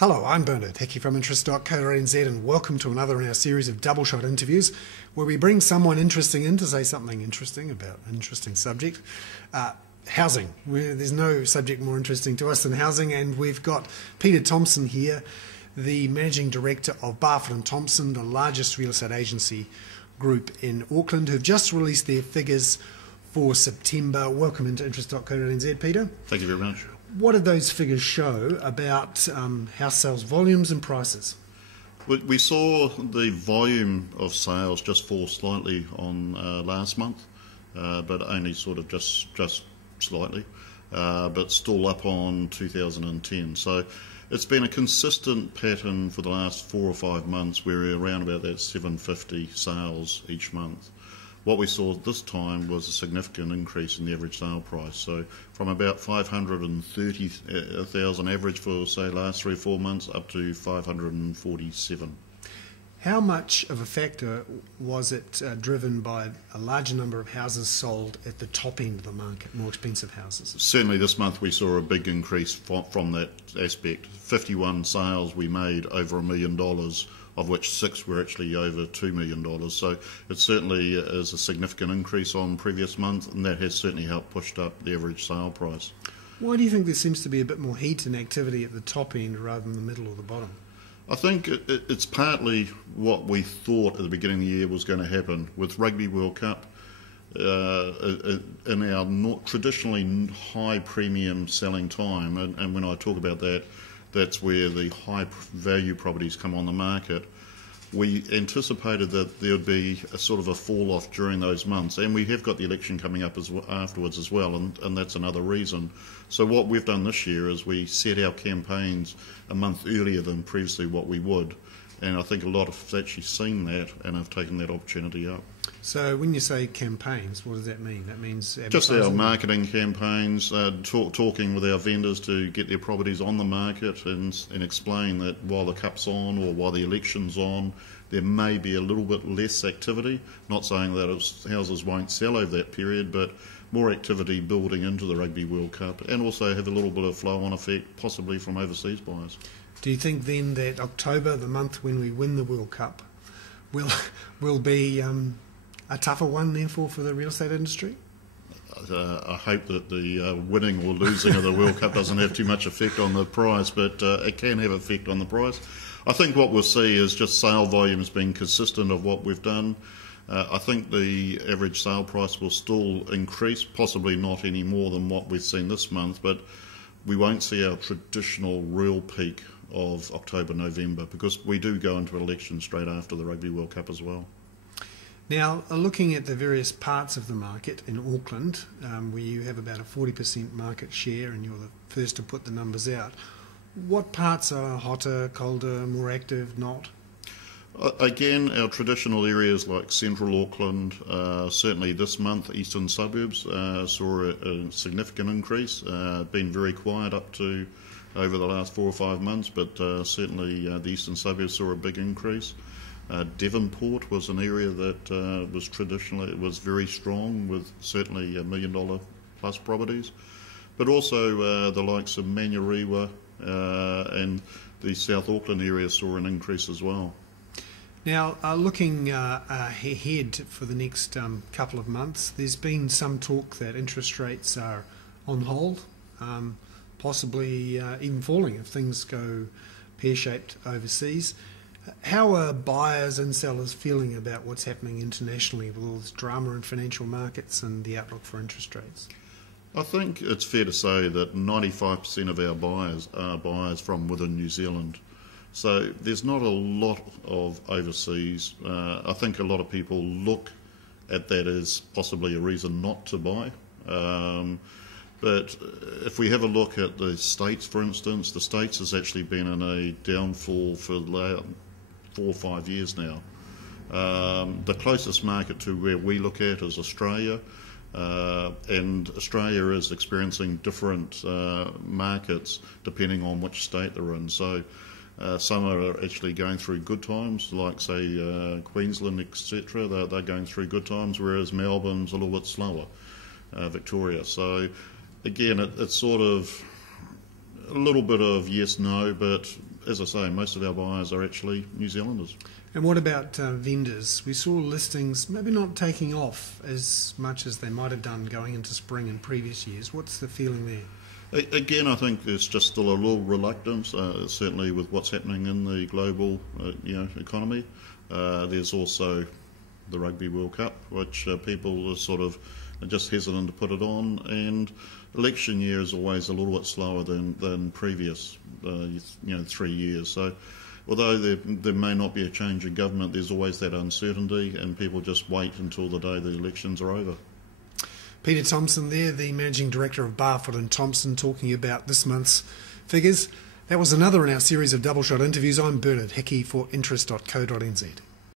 Hello, I'm Bernard Hickey from interest.co.nz and welcome to another in our series of double shot interviews where we bring someone interesting in to say something interesting about an interesting subject. Housing. There's no subject more interesting to us than housing, and we've got Peter Thompson here, the Managing Director of Barfoots and Thompson, the largest real estate agency group in Auckland, who've just released their figures for September. Welcome into interest.co.nz, Peter. Thank you very much. What did those figures show about house sales volumes and prices? We saw the volume of sales just fall slightly on last month, but only sort of just slightly, but still up on 2010. So it's been a consistent pattern for the last 4 or 5 months where we're around about that 750 sales each month. What we saw this time was a significant increase in the average sale price. So from about 530,000 average for, say, last 3 or 4 months up to 547. How much of a factor was it driven by a larger number of houses sold at the top end of the market, more expensive houses? Certainly this month we saw a big increase from that aspect. 51 sales we made over $1 million, of which 6 were actually over $2 million. So it certainly is a significant increase on previous month, and that has certainly helped push up the average sale price. Why do you think there seems to be a bit more heat and activity at the top end rather than the middle or the bottom? I think it's partly what we thought at the beginning of the year was going to happen. With Rugby World Cup, in our traditionally high premium selling time, and when I talk about that, that's where the high value properties come on the market. We anticipated that there would be a sort of a fall off during those months, and we have got the election coming up afterwards as well, and that's another reason. So what we've done this year is we set our campaigns a month earlier than previously what we would, and I think a lot have actually seen that and have taken that opportunity up. So when you say campaigns, what does that mean? That means just our marketing campaigns, talking with our vendors to get their properties on the market and explain that while the cup's on or while the election's on, there may be a little bit less activity. Not saying that houses won't sell over that period, but more activity building into the Rugby World Cup, and also have a little bit of flow-on effect possibly from overseas buyers. Do you think then that October, the month when we win the World Cup, will be a tougher one, therefore, for the real estate industry? I hope that the winning or losing of the World Cup doesn't have too much effect on the price, but it can have effect on the price. I think what we'll see is just sale volumes being consistent of what we've done. I think the average sale price will still increase, possibly not any more than what we've seen this month, but we won't see our traditional real peak of October, November, because we do go into an election straight after the Rugby World Cup as well. Now, looking at the various parts of the market in Auckland, where you have about a 40% market share and you're the first to put the numbers out, what parts are hotter, colder, more active, not? Again, our traditional areas like central Auckland, certainly this month, eastern suburbs saw a significant increase. Been very quiet up to over the last 4 or 5 months, but certainly the eastern suburbs saw a big increase. Devonport was an area that was traditionally very strong, with certainly $1 million plus properties, but also the likes of Manurewa and the South Auckland area saw an increase as well. Now, looking ahead for the next couple of months, there's been some talk that interest rates are on hold, possibly even falling if things go pear-shaped overseas. How are buyers and sellers feeling about what's happening internationally with all this drama in financial markets and the outlook for interest rates? I think it's fair to say that 95% of our buyers are buyers from within New Zealand. So there's not a lot of overseas. I think a lot of people look at that as possibly a reason not to buy. But if we have a look at the States, for instance, the States has actually been in a downfall for 4 or 5 years now. The closest market to where we look at is Australia, and Australia is experiencing different markets depending on which state they're in. So some are actually going through good times, like say Queensland, etc. They're going through good times, whereas Melbourne's a little bit slower, Victoria. So again, it's sort of A little bit of yes, no, but as I say, most of our buyers are actually New Zealanders. And what about vendors? We saw listings maybe not taking off as much as they might have done going into spring in previous years. What's the feeling there? Again, I think there's just still a little reluctance, certainly with what's happening in the global economy. There's also the Rugby World Cup, which people are sort of just hesitant to put it on, and election year is always a little bit slower than previous 3 years. So although there may not be a change in government, there's always that uncertainty, and people just wait until the day the elections are over. Peter Thompson there, the Managing Director of Barfoot and Thompson, talking about this month's figures. That was another in our series of double shot interviews. I'm Bernard Hickey for interest.co.nz.